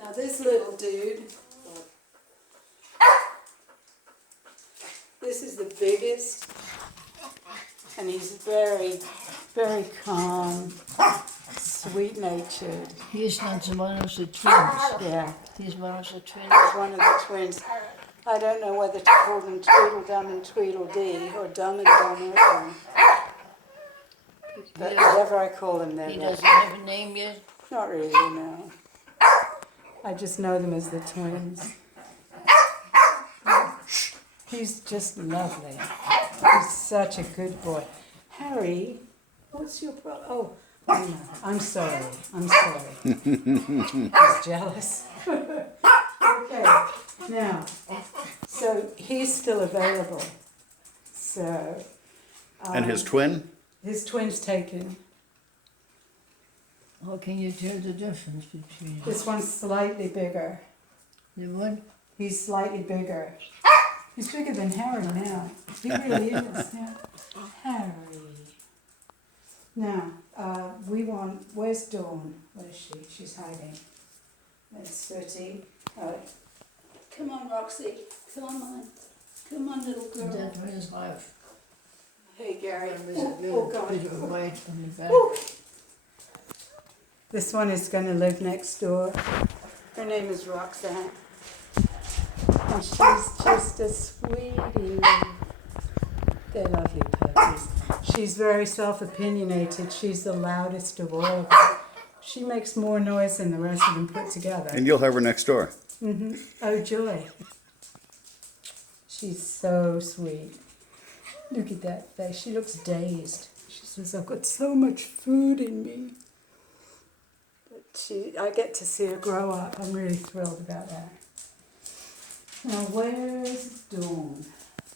Now this little dude, this is the biggest, and he's very, very calm, sweet-natured. He's not one of the twins. Yeah, He's one of the twins. he's one of the twins. I don't know whether to call them Tweedledum and Tweedledee, or Dum and Dum, but whatever I call them, they're He right. doesn't have a name yet. Not really, no. I just know them as the twins. He's just lovely. He's such a good boy. Harry, what's your problem? Oh, no, I'm sorry. I'm sorry. He's jealous. Okay, now, so he's still available. So. And his twin? His twin's taken. How can you tell the difference between This one's slightly bigger. the one? He's slightly bigger. He's bigger than Harry now. He really is. Yeah. Harry. Now, we want. Where's Dawn? Where's she? She's hiding. There's Sooty. Come on, Roxy. Come on. Come on, little girl. That one is life. Hey, Gary. With a Oh, little God. bit of white on the back. Woo. This one is going to live next door. Her name is Roxanne. And she's just a sweetie. They're lovely puppies. She's very self-opinionated. She's the loudest of all of them. She makes more noise than the rest of them put together. And you'll have her next door. Mm-hmm. Oh, joy. She's so sweet. Look at that face. She looks dazed. She says, I've got so much food in me. I get to see her grow up. I'm really thrilled about that. Now, where's Dawn?